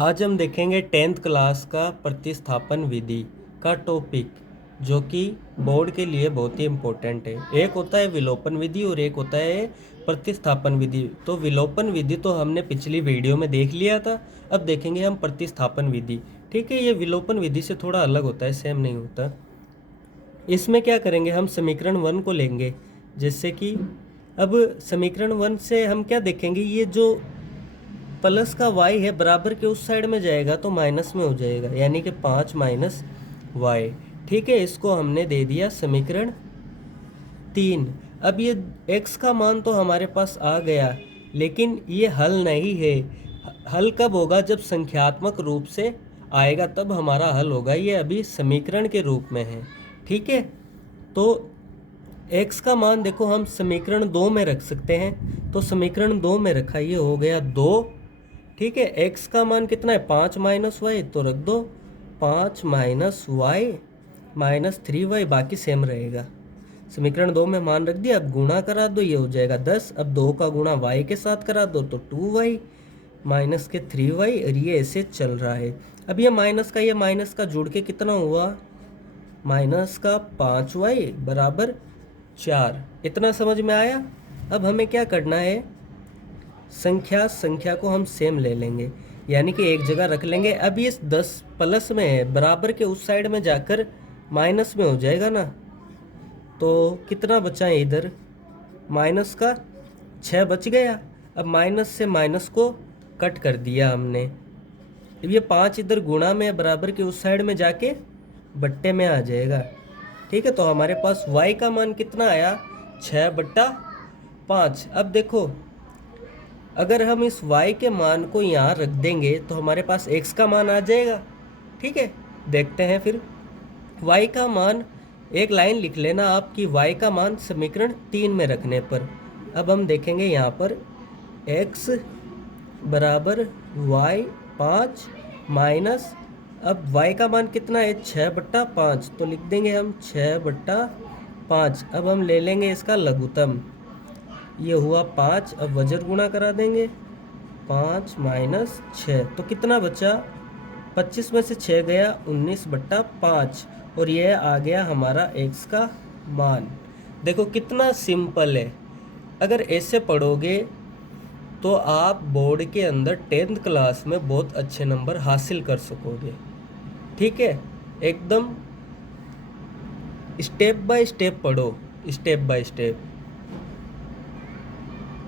आज हम देखेंगे 10th क्लास का प्रतिस्थापन विधि का टॉपिक, जो कि बोर्ड के लिए बहुत ही इम्पोर्टेंट है। एक होता है विलोपन विधि और एक होता है प्रतिस्थापन विधि। तो विलोपन विधि तो हमने पिछली वीडियो में देख लिया था, अब देखेंगे हम प्रतिस्थापन विधि। ठीक है, ये विलोपन विधि से थोड़ा अलग होता है, सेम नहीं होता। इसमें क्या करेंगे, हम समीकरण 1 को लेंगे। जैसे कि अब समीकरण 1 से हम क्या देखेंगे, ये जो प्लस का y है बराबर के उस साइड में जाएगा तो माइनस में हो जाएगा, यानी कि 5 माइनस वाई। ठीक है, इसको हमने दे दिया समीकरण 3। अब ये x का मान तो हमारे पास आ गया, लेकिन ये हल नहीं है। हल कब होगा, जब संख्यात्मक रूप से आएगा तब हमारा हल होगा। ये अभी समीकरण के रूप में है। ठीक है, तो x का मान देखो हम समीकरण 2 में रख सकते हैं, तो समीकरण 2 में रखा, ये हो गया 2। ठीक है, x का मान कितना है, 5 माइनस वाई, तो रख दो 5 माइनस वाई माइनस 3y, बाकी सेम रहेगा। समीकरण 2 में मान रख दिया, अब गुणा करा दो, ये हो जाएगा 10। अब 2 का गुणा y के साथ करा दो तो 2y माइनस के 3y, और ये ऐसे चल रहा है। अब ये माइनस का जुड़ के कितना हुआ, माइनस का 5y बराबर 4। इतना समझ में आया। अब हमें क्या करना है, संख्या को हम सेम ले लेंगे, यानी कि एक जगह रख लेंगे। अब ये 10 प्लस में है, बराबर के उस साइड में जाकर माइनस में हो जाएगा ना, तो कितना बचा है इधर, माइनस का 6 बच गया। अब माइनस से माइनस को कट कर दिया हमने। अब ये 5 इधर गुणा में, बराबर के उस साइड में जाके बट्टे में आ जाएगा। ठीक है, तो हमारे पास y का मान कितना आया, 6/5। अब देखो, अगर हम इस y के मान को यहाँ रख देंगे तो हमारे पास x का मान आ जाएगा। ठीक है, देखते हैं फिर। y का मान, एक लाइन लिख लेना आपकी, y का मान समीकरण 3 में रखने पर। अब हम देखेंगे यहाँ पर x बराबर y 5 माइनस, अब y का मान कितना है, 6/5, तो लिख देंगे हम 6/5। अब हम ले लेंगे इसका लघुत्तम, ये हुआ 5। अब वज्र गुणा करा देंगे, 5 माइनस 6, तो कितना बचा, 25 में से 6 गया, 19/5, और यह आ गया हमारा x का मान। देखो कितना सिंपल है। अगर ऐसे पढ़ोगे तो आप बोर्ड के अंदर 10th क्लास में बहुत अच्छे नंबर हासिल कर सकोगे। ठीक है, एकदम स्टेप बाय स्टेप पढ़ो, स्टेप बाय स्टेप।